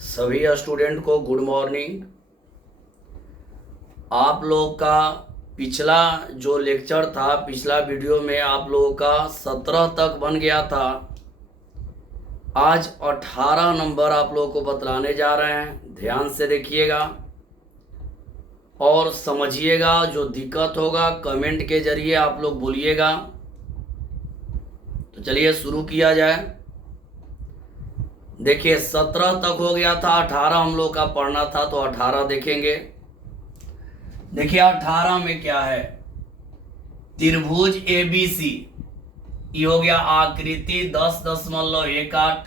सभी स्टूडेंट को good morning. आप लोग का पिछला जो लेक्चर था, पिछला वीडियो में आप लोगों का 17 तक बन गया था। आज 18 नंबर आप लोगों को बतलाने जा रहे हैं। ध्यान से देखिएगा और समझिएगा। जो दिक्कत होगा कमेंट के जरिए आप लोग बोलिएगा। तो चलिए शुरू किया जाए। देखिए 17 तक हो गया था, 18 हम लोग का पढ़ना था, तो 18 देखेंगे। देखिए 18 में क्या है, त्रिभुज ABC ये हो गया आकृति 10.18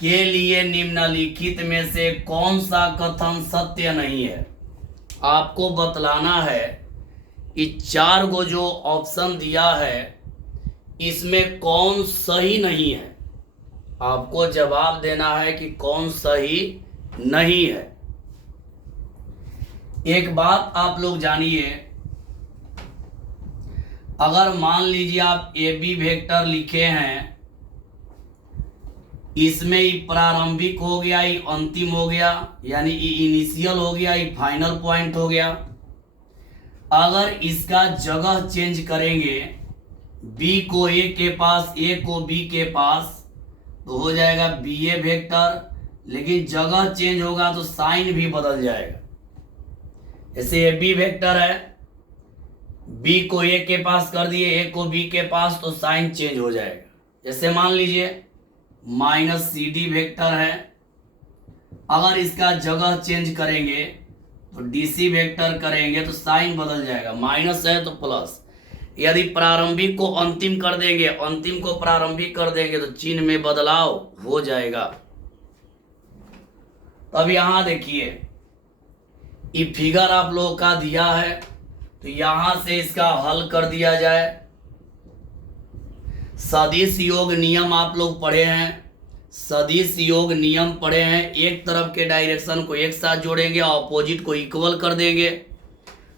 के लिए निम्नलिखित में से कौन सा कथन सत्य नहीं है। आपको बतलाना है कि 4 गो जो ऑप्शन दिया है इसमें कौन सही नहीं है। आपको जवाब देना है कि कौन सही नहीं है। एक बात आप लोग जानिए, अगर मान लीजिए आप AB वेक्टर लिखे हैं, इसमें ये प्रारंभिक हो गया, ये अंतिम हो गया, यानी ये इनिशियल हो गया, ये फाइनल पॉइंट हो गया। अगर इसका जगह चेंज करेंगे, B को A के पास, A को B के पास, तो हो जाएगा BA वेक्टर। लेकिन जगह चेंज होगा तो साइन भी बदल जाएगा। जैसे AB वेक्टर है, B को A के पास कर दिए, A को B के पास, तो साइन चेंज हो जाएगा। जैसे मान लीजिए -CD वेक्टर है, अगर इसका जगह चेंज करेंगे तो DC वेक्टर करेंगे तो साइन बदल जाएगा। माइनस है तो प्लस। यदि प्रारंभिक को अंतिम कर देंगे, अंतिम को प्रारंभिक कर देंगे, तो चिन्ह में बदलाव हो जाएगा। अब यहां देखिए, ये फिगर आप लोगों का दिया है, तो यहां से इसका हल कर दिया जाए। सदिश योग नियम आप लोग पढ़े हैं, सदिश योग नियम पढ़े हैं। एक तरफ के डायरेक्शन को एक साथ जोड़ेंगे, ऑपोजिट को इक्वल कर देंगे।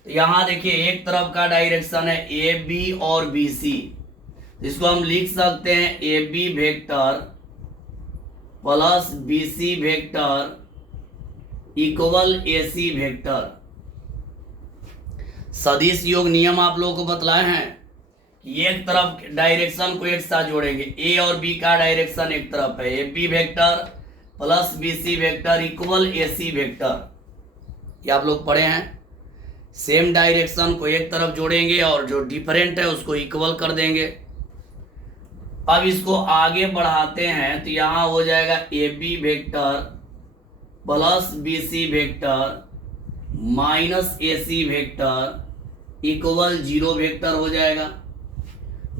तो यहाँ देखिए एक तरफ का डायरेक्शन है AB और BC, इसको हम लिख सकते हैं AB vector plus BC vector equal AC vector. सदिश योग नियम आप लोगों को बतलाए हैं कि एक तरफ डायरेक्शन को एक साथ जोड़ेंगे। A और B का डायरेक्शन एक तरफ है, AB vector plus BC vector equal AC vector, ये आप लोग पढ़े हैं। सेम डायरेक्शन को एक तरफ जोड़ेंगे और जो डिफरेंट है उसको इक्वल कर देंगे। अब इसको आगे बढ़ाते हैं तो यहाँ हो जाएगा AB vector plus BC vector minus AC vector equal 0 vector हो जाएगा।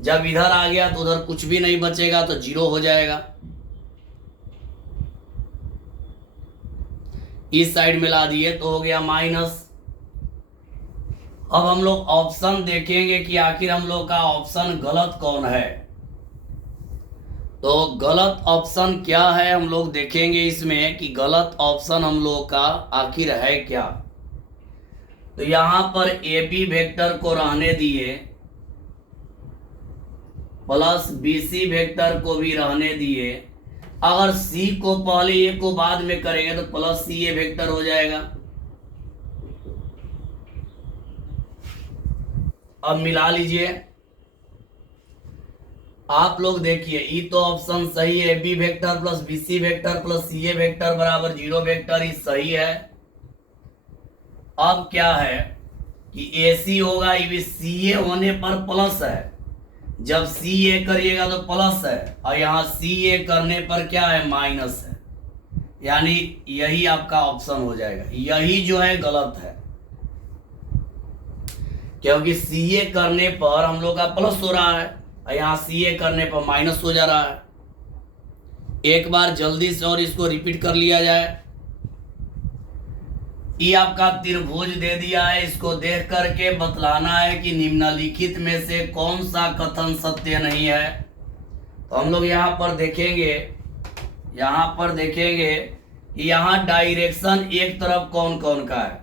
जब इधर आ गया तो उधर कुछ भी नहीं बचेगा, तो 0 हो जाएगा। इस साइड मिला दिए तो हो गया माइनस। अब हम लोग ऑप्शन देखेंगे कि आखिर हम लोग का ऑप्शन गलत कौन है। तो गलत ऑप्शन क्या है हम लोग देखेंगे इसमें कि गलत ऑप्शन हम लोग का आखिर है क्या। तो यहां पर AB वेक्टर को रहने दिए प्लस BC वेक्टर को भी रहने दिए। अगर C को पहले A को बाद में करेंगे तो प्लस CA वेक्टर हो जाएगा। अब मिला लीजिए, आप लोग देखिए, ये तो ऑप्शन सही है, AB vector plus BC vector plus CA vector बराबर 0 वेक्टर, ये सही है। अब क्या है कि AC होगा, ये भी CA होने पर प्लस है। जब CA करिएगा तो प्लस है, और यहाँ CA करने पर क्या है, माइनस है। यानी यही आपका ऑप्शन हो जाएगा। यही जो है गलत है, क्योंकि CA करने पर हम लोग का प्लस हो रहा है और यहाँ CA करने पर माइनस हो जा रहा है। एक बार जल्दी से और इसको रिपीट कर लिया जाए। ये आपका त्रिभुज दे दिया है, इसको देख करके बतलाना है कि निम्नलिखित में से कौन सा कथन सत्य नहीं है। तो हम लोग यहाँ पर देखेंगे, यहाँ डायरेक्शन एक तरफ कौन कौन का है,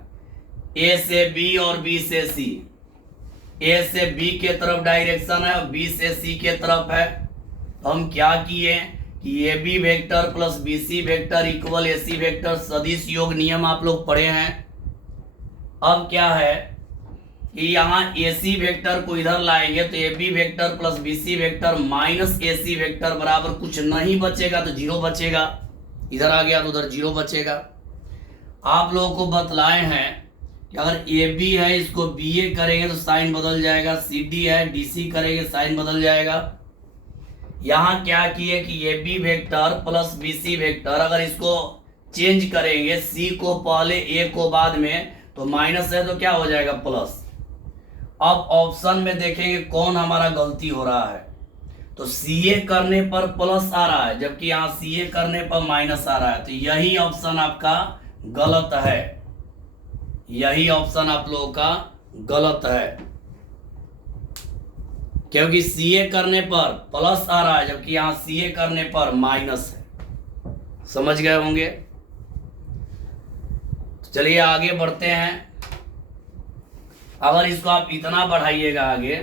A से B और B से C। A से B के तरफ डायरेक्शन है और B से C के तरफ है। तो हम क्या किए कि A B vector plus B C vector equal A C vector सदिश योग नियम आप लोग पढ़े हैं। अब क्या है कि यहाँ ए सी वेक्टर को इधर लाएंगे तो A B vector plus B C vector minus A C vector बराबर कुछ नहीं बचेगा तो जीरो बचेगा, इधर आ गया तो उधर जीरो बचेगा। आप लोगों को बतलाए हैं कि अगर ए बी है इसको बी ए करेंगे तो साइन बदल जाएगा, सी डी है डी सी करेंगे साइन बदल जाएगा। यहाँ क्या किए कि A B vector plus B C vector अगर इसको चेंज करेंगे सी को पहले ए को बाद में तो माइनस है तो क्या हो जाएगा प्लस। अब ऑप्शन में देखेंगे कौन हमारा गलती हो रहा है, तो सी ए करने पर प्लस आ रहा है जबकि यहाँ सी ए करने पर माइनस आ रहा है, तो यही ऑप्शन आपका गलत है, यही ऑप्शन आप लोगों का गलत है क्योंकि सी ए करने पर प्लस आ रहा है जबकि यहाँ सी ए करने पर माइनस है। समझ गए होंगे। चलिए आगे बढ़ते हैं। अगर इसको आप इतना बढ़ाइएगा आगे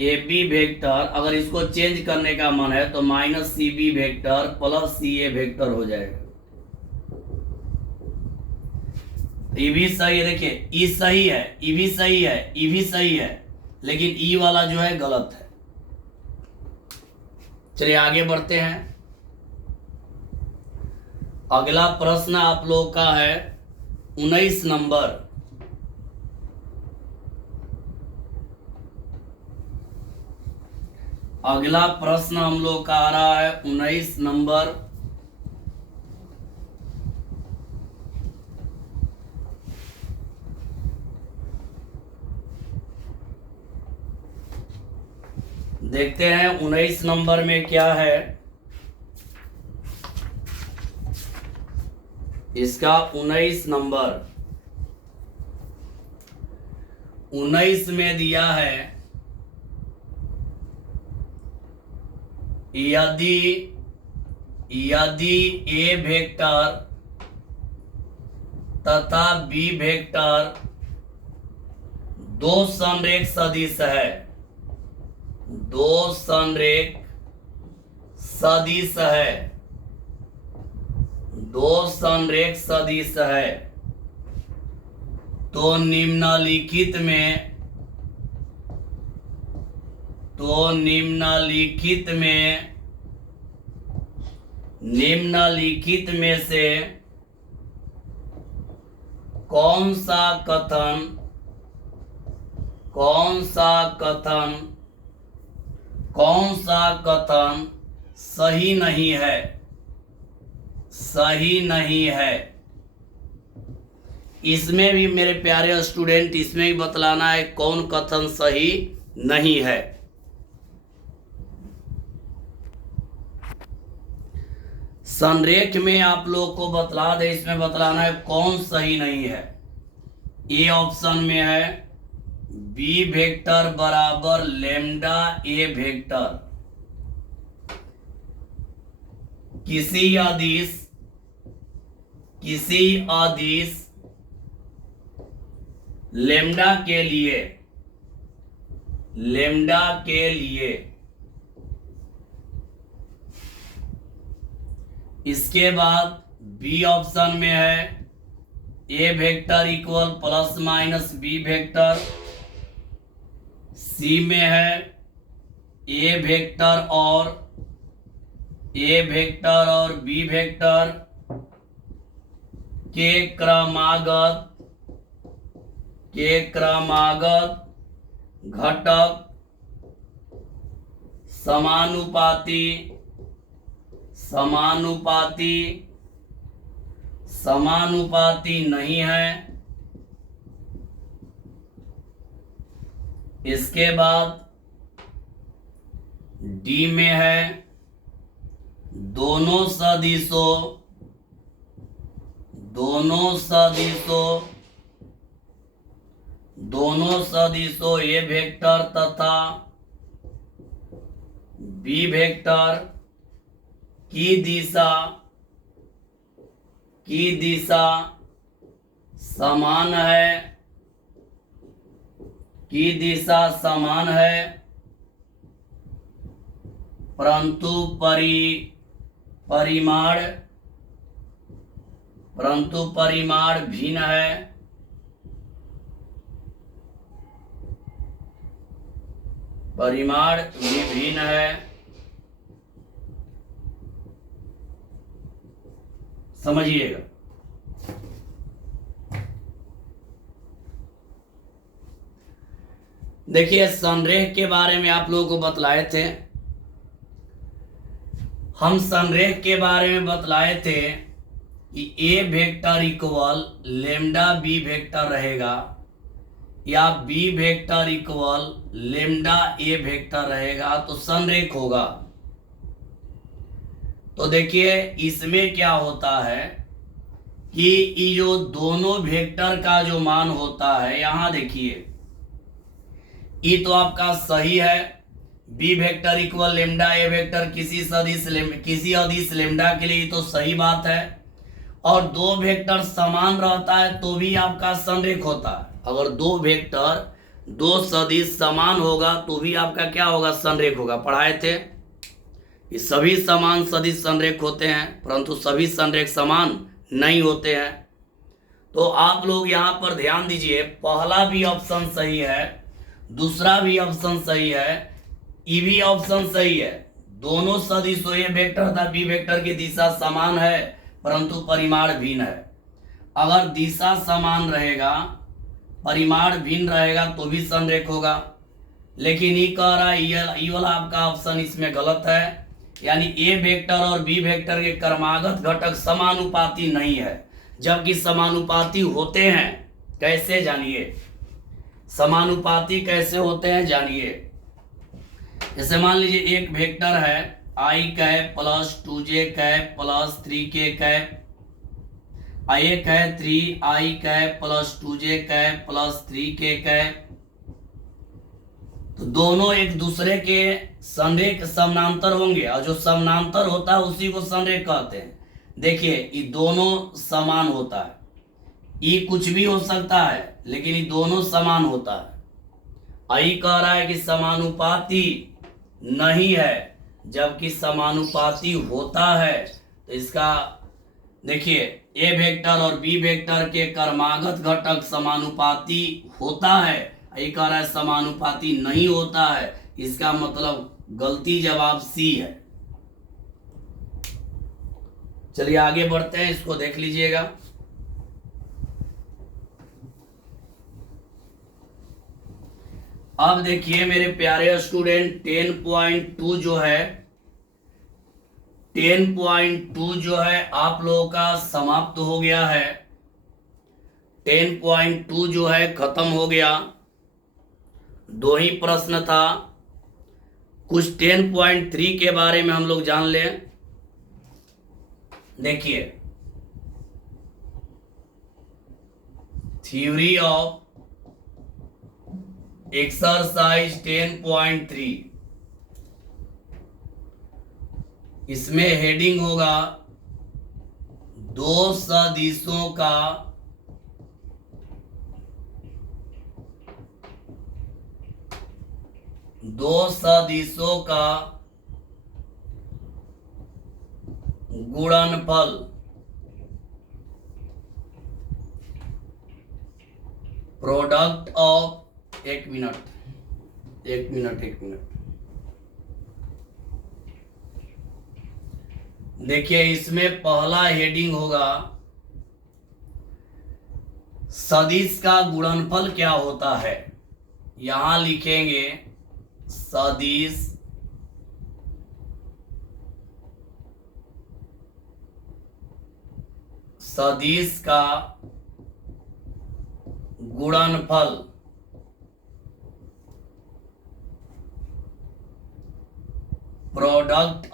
ए बी वेक्टर अगर इसको चेंज करने का मन है तो minus C B vector plus C A vector हो जाएगा। ये भी सही है, देखिए ई सही है, ई भी सही है, ई भी सही है, लेकिन ई वाला जो है गलत है। चलिए आगे बढ़ते हैं। अगला प्रश्न आप लोग का है 19 नंबर। अगला प्रश्न हम लोग का आ रहा है 19 नंबर। देखते हैं 19 नंबर में क्या है। इसका 19 नंबर 19 में दिया है यदि ए वेक्टर तथा बी वेक्टर दो संरेख सदिश है, दो संरेख सदिश है, दो संरेख सदिश है तो निम्नलिखित में से कौन सा कथन सही नहीं है। इसमें भी मेरे प्यारे स्टूडेंट इसमें भी बतलाना है कौन कथन सही नहीं है। संरेख में आप लोग को बतला दे, इसमें बतलाना है कौन सही नहीं है। ए ऑप्शन में है बी वेक्टर बराबर लेम्डा ए वेक्टर किसी अदिश लेम्डा के लिए इसके बाद बी ऑप्शन में है A vector equal plus minus B vector, C में है ए वेक्टर और बी वेक्टर के क्रमागत घटक समानुपाती नहीं है। इसके बाद डी में है दोनों सदिशों ए वेक्टर तथा बी वेक्टर की दिशा समान है परंतु परिमाण, परंतु परिमाण भिन्न है। परिमाण भी भिन्न है। समझिएगा। देखिए, संरेख के बारे में आप लोगों को बतलाए थे। हम संरेख के बारे में बतलाए थे कि A vector equal lambda B vector रहेगा या B vector equal lambda A vector रहेगा तो संरेख होगा। तो देखिए, इसमें क्या होता है कि ये जो दोनों वेक्टर का जो मान होता है, यहां देखिए, ये तो आपका सही है। B vector equal lambda A vector किसी अदिश लेमडा के लिए तो सही बात है। और दो वेक्टर समान रहता है तो भी आपका संरेख होता है। अगर दो वेक्टर, दो सदिश समान होगा तो भी आपका क्या होगा? संरेख होगा। पढ़ाए थे कि सभी समान सदिश संरेख होते हैं, परंतु सभी संरेख समान नहीं होते हैं। तो आप लोग यहाँ पर ध्यान दीजिए, पहला भी ऑप्शन सही है, दूसरा भी ऑप्शन सही है, ये भी ऑप्शन सही है। दोनों सदिशों ए वेक्टर तथा बी वेक्टर की दिशा समान है परंतु परिमाण भिन्न है। अगर दिशा समान रहेगा, परिमाण भिन्न रहेगा तो भी संरेख होगा। लेकिन ये कह रहा है, ये वाला आपका ऑप्शन इसमें गलत है। यानी ए वेक्टर और बी वेक्टर के क्रमागत घटक समानुपाती नहीं है, जबकि समानुपाती होते हैं। कैसे? जानिए, समानुपाती कैसे होते हैं, जानिए। जैसे मान लीजिए एक वेक्टर है I cap plus 2j cap plus 3k cap, एक है 3i cap plus 2j cap plus 3k cap. तो दोनों एक दूसरे के संरेख समानांतर होंगे, और जो समानांतर होता है उसी को संरेख कहते हैं। देखिए, ये दोनों समान होता है। ये कुछ भी हो सकता है लेकिन ये दोनों समान होता है। आई कह रहा है कि समानुपाती नहीं है, जबकि समानुपाती होता है। तो इसका देखिए, ए वेक्टर और बी वेक्टर के क्रमागत घटक समानुपाती होता है, ये कह रहा है समानुपाती नहीं होता है। इसका मतलब गलती जवाब सी है। चलिए आगे बढ़ते हैं, इसको देख लीजिएगा। अब देखिए मेरे प्यारे स्टूडेंट, 10.2 जो है, 10.2 जो है आप लोगों का समाप्त हो गया है। 10.2 जो है खत्म हो गया। दो ही प्रश्न था। कुछ 10.3 के बारे में हम लोग जान लें। देखिए, थ्योरी ऑफ एक्सरसाइज 10.3, इसमें हेडिंग होगा दो सदिशों का गुणनफल। प्रोडक्ट ऑफ, एक मिनट। देखिए, इसमें पहला हेडिंग होगा सदिश का गुणनफल क्या होता है। यहां लिखेंगे सदिश का गुणनफल। Product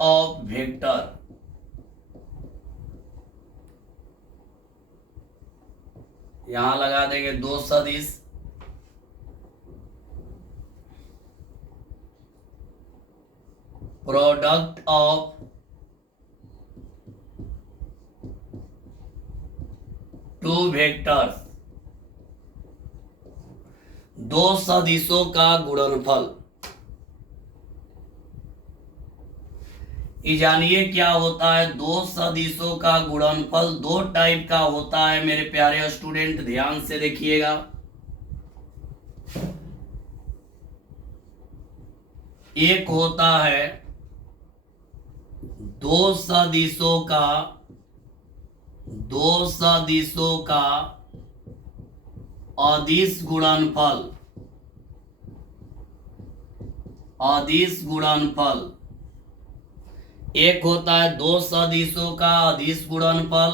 of vector. यहां लगा देंगे दो सदिश, प्रोडक्ट ऑफ टू वेक्टर्स, दो सदिशों का गुणनफल। ये जानिए क्या होता है दो सदिशों का गुणनफल। दो टाइप का होता है मेरे प्यारे स्टूडेंट, ध्यान से देखिएगा। एक होता है दो सदिशों का अदिश गुणनफल। अदिश गुणनफल एक होता है दो सदिशों का अदिश गुणनफल,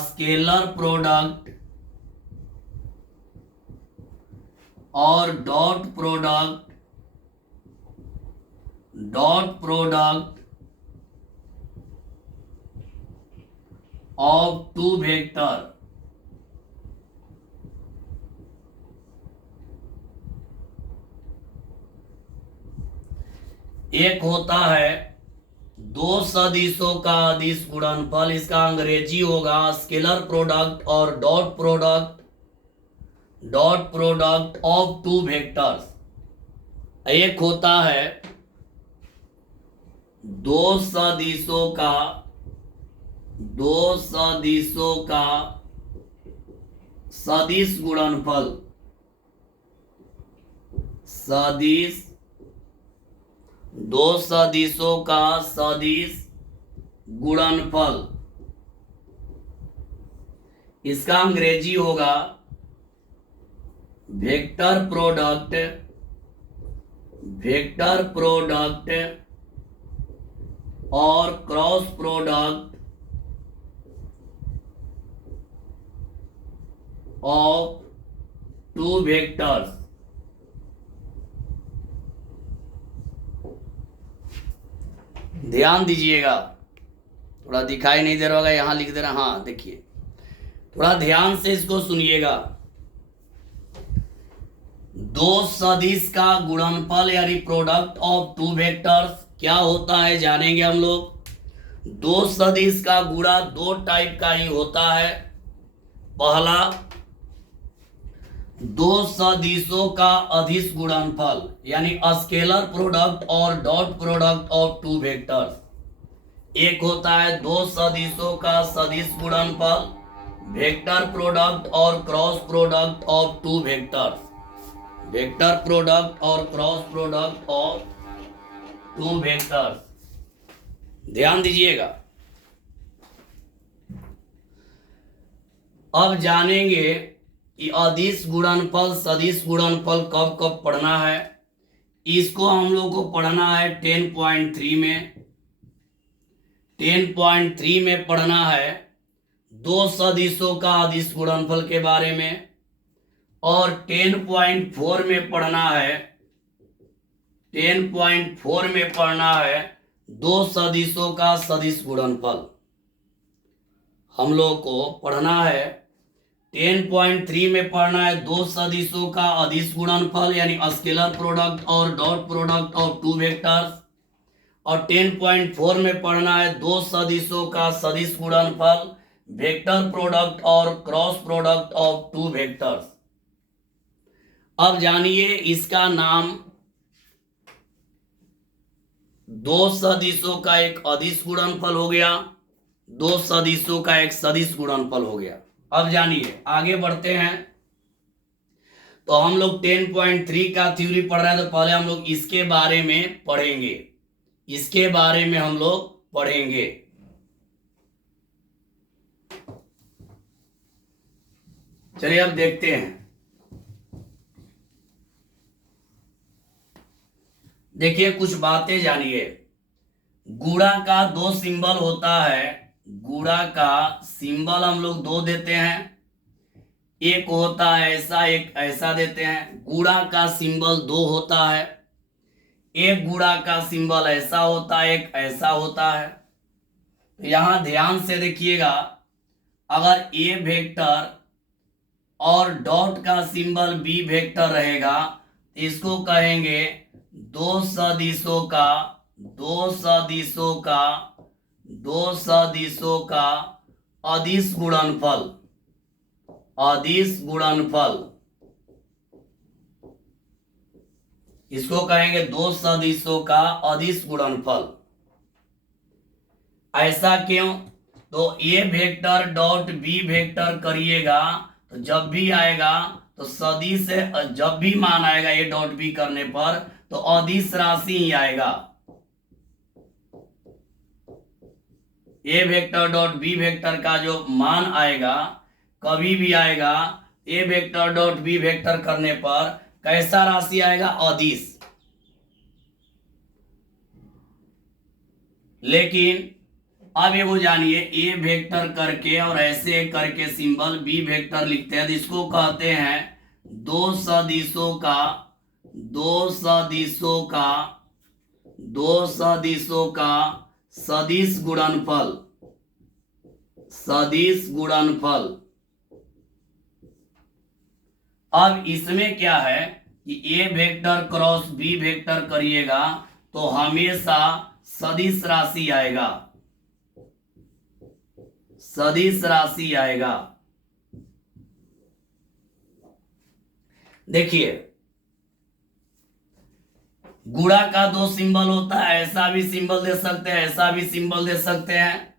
स्केलर प्रोडक्ट और dot product of two vector. एक होता है दो सदिशों का अदिश गुणनफल, इसका अंग्रेजी होगा स्केलर प्रोडक्ट और dot product of two vectors. एक होता है दो सदिशों का सदिश गुणनफल, दो सदिशों का सदिश गुणनफल, इसका अंग्रेजी होगा वेक्टर प्रोडक्ट और cross product of two vectors. ध्यान दीजिएगा, थोड़ा दिखाई नहीं दे रहा होगा, यहां लिख दे रहा। हाँ देखिए, थोड़ा ध्यान से इसको सुनिएगा। दो सदिश का गुणनफल यानी प्रोडक्ट ऑफ टू वेक्टर्स क्या होता है जानेंगे हम लोग। दो सदिश का गुणा दो टाइप का ही होता है। पहला, दो सदिशों का अदिश गुणनफल यानी स्केलर प्रोडक्ट और dot product of two vectors. एक होता है दो सदिशों का सदिश गुणनफल, वेक्टर प्रोडक्ट और cross product of two vectors. Vector product और cross product of two vectors. ध्यान दीजिएगा। अब जानेंगे कि अदिश गुणनफल सदिश गुणनफल कब कब पढ़ना है। इसको हम लोग को पढ़ना है 10.3 में। 10.3 में पढ़ना है दो सदिशों का अदिश गुणनफल के बारे में, और 10.4 में पढ़ना है 10.4 में पढ़ना है दो सदिशों का सदिश गुणनफल। हम लोग को पढ़ना है 10.3 में पढ़ना है दो सदिशों का अदिश गुणनफल यानी स्केलर प्रोडक्ट और dot product of two vectors, और 10.4 में पढ़ना है दो सदिशों का सदिश गुणनफल, वेक्टर प्रोडक्ट और cross product of two vectors. अब जानिए इसका नाम, दो सदिशों का एक अदिश गुणनफल हो गया, दो सदिशों का एक सदिश गुणनफल हो गया। अब जानिए आगे बढ़ते हैं। तो हम लोग 10.3 का थ्योरी पढ़ रहे हैं, तो पहले हम लोग इसके बारे में पढ़ेंगे। इसके बारे में हम लोग पढ़ेंगे। चलिए अब देखते हैं। देखिए कुछ बातें जानिए। गुणा का दो सिंबल होता है। गुणा का सिंबल हम लोग दो देते हैं, एक होता है ऐसा, एक ऐसा देते हैं। गुणा का सिंबल दो होता है, एक गुणा का सिंबल ऐसा होता है, एक ऐसा होता है। तो यहां ध्यान से देखिएगा, अगर ए वेक्टर और डॉट का सिंबल बी वेक्टर रहेगा, इसको कहेंगे दो सदिशों का अदिश गुणनफल। अदिश गुणनफल। इसको कहेंगे दो सदिशों का अदिश गुणनफल। ऐसा क्यों? तो ए वेक्टर डॉट बी वेक्टर करिएगा तो जब भी आएगा तो सदिश जब भी मान आएगा ए डॉट बी करने पर तो अदिश राशि ही आएगा। ए वेक्टर डॉट बी वेक्टर का जो मान आएगा कभी भी आएगा ए वेक्टर डॉट बी वेक्टर करने पर कैसा राशि आएगा? अदिश। लेकिन अब ये वो जानिए ए वेक्टर करके और ऐसे करके सिंबल बी वेक्टर लिखते हैं तो इसको कहते हैं दो सदिशों का सदिश गुणनफल। अब इसमें क्या है कि A vector cross B vector करिएगा तो हमेशा सदिश राशि आएगा, देखिए गुणा का दो सिंबल होता है, ऐसा भी सिंबल दे सकते हैं, ऐसा भी सिंबल दे सकते हैं।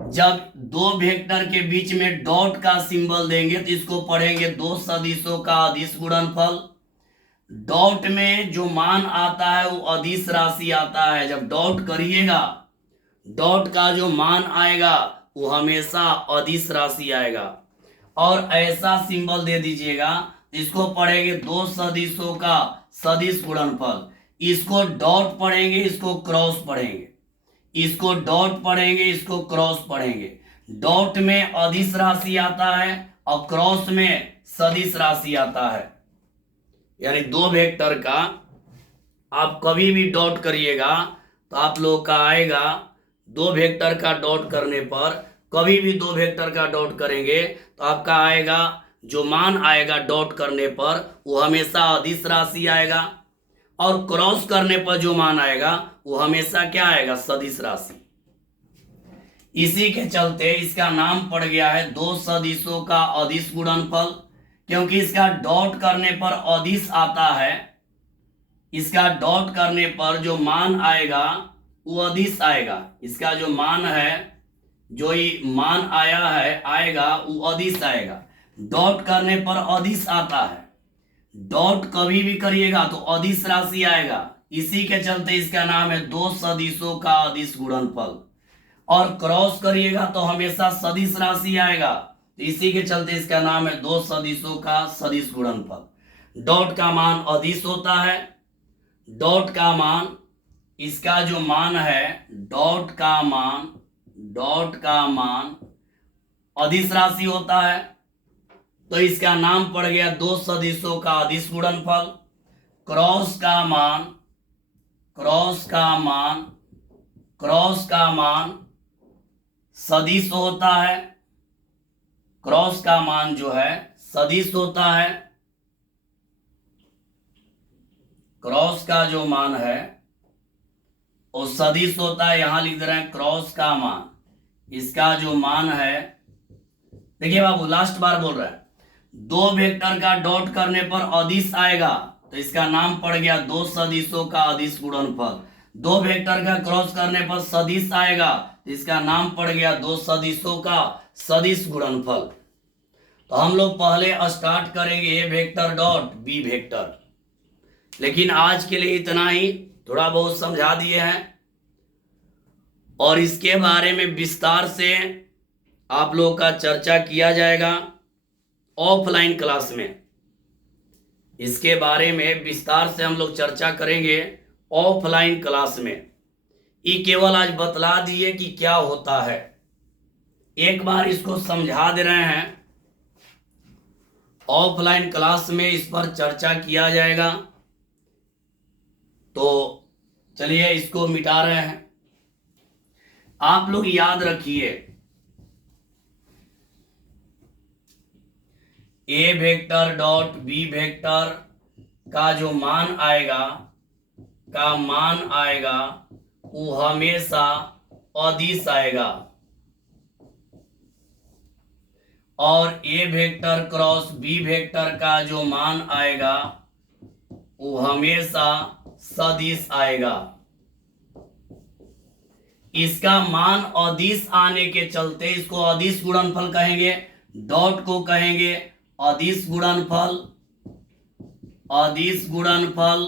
जब दो वेक्टर के बीच में डॉट का सिंबल देंगे तो इसको पढ़ेंगे दो सदिशों का अदिश गुणनफल। डॉट में जो मान आता है वो अदिश राशि आता है। जब डॉट करिएगा डॉट का जो मान आएगा वो हमेशा अदिश राशि आएगा। और ऐसा सिंबल दे दीजिएगा, इसको पढ़ेंगे दो सदिशों का सदिश गुणनफल। इसको डॉट पढ़ेंगे, इसको क्रॉस पढ़ेंगे, इसको डॉट पढ़ेंगे, इसको क्रॉस पढ़ेंगे। डॉट में अदिश राशि आता है और क्रॉस में सदिश राशि आता है। यानी दो वेक्टर का आप कभी भी डॉट करिएगा तो आप लोग का आएगा दो वेक्टर का डॉट करने पर, कभी भी दो वेक्टर का डॉट करेंगे तो आपका आएगा जो मान आएगा डॉट करने पर वो हमेशा अदिश राशि आएगा और क्रॉस करने पर जो मान आएगा वो हमेशा क्या आएगा? सदिश राशि। इसी के चलते इसका नाम पड़ गया है दो सदिशों का अदिश गुणनफल, क्योंकि इसका डॉट करने पर अदिश आता है। इसका डॉट करने पर जो मान आएगा वो अदिश आएगा। इसका जो मान है, जो ये मान आया है आएगा वो अदिश आएगा। डॉट करने पर अदिश आता है, डॉट कभी भी करिएगा तो अदिश राशि आएगा। इसी के चलते इसका नाम है दो सदिशों का अदिश गुणनफल। और क्रॉस करिएगा तो हमेशा सदिश राशि आएगा, तो इसी के चलते इसका नाम है दो सदिशों का सदिश गुणनफल। डॉट का मान अदिश होता है, डॉट का मान, इसका जो मान है डॉट का मान अदिश राशि होता है, तो इसका नाम पड़ गया दो सदिशों का अदिश गुणनफल। क्रॉस का मान सदिश होता है, क्रॉस का मान जो है सदिश होता है। क्रॉस का जो मान है वो सदिश होता है। यहां लिख दे रहे हैं क्रॉस का मान, इसका जो मान है, देखिए बाबू लास्ट बार बोल रहा है, दो वेक्टर का डॉट करने पर अदिश आएगा तो इसका नाम पड़ गया दो सदिशों का अदिश गुणनफल। दो वेक्टर का क्रॉस करने पर सदिश आएगा तो इसका नाम पड़ गया दो सदिशों का सदिश गुणनफल। तो हम लोग पहले स्टार्ट करेंगे ए वेक्टर डॉट बी वेक्टर, लेकिन आज के लिए इतना ही, थोड़ा बहुत समझा दिए हैं और इसके बारे में विस्तार से आप लोग का चर्चा किया जाएगा ऑफलाइन क्लास में। इसके बारे में विस्तार से हम लोग चर्चा करेंगे ऑफलाइन क्लास में। ये केवल आज बतला दिए कि क्या होता है, एक बार इसको समझा दे रहे हैं। ऑफलाइन क्लास में इस पर चर्चा किया जाएगा। तो चलिए इसको मिटा रहे हैं। आप लोग याद रखिए, ए वेक्टर डॉट बी वेक्टर का जो मान आएगा वो हमेशा अदिश आएगा, और ए वेक्टर क्रॉस बी वेक्टर का जो मान आएगा वो हमेशा सदिश आएगा। इसका मान अदिश आने के चलते इसको अदिश गुणनफल कहेंगे। डॉट को कहेंगे अदिश गुणनफल, अदिश गुणनफल,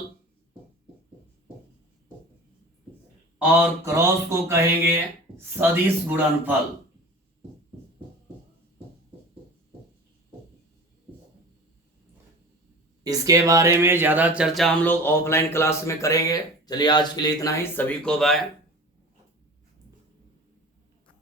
और क्रॉस को कहेंगे सदिश गुणनफल। इसके बारे में ज्यादा चर्चा हम लोग ऑफलाइन क्लास में करेंगे। चलिए आज के लिए इतना ही, सभी को बाय।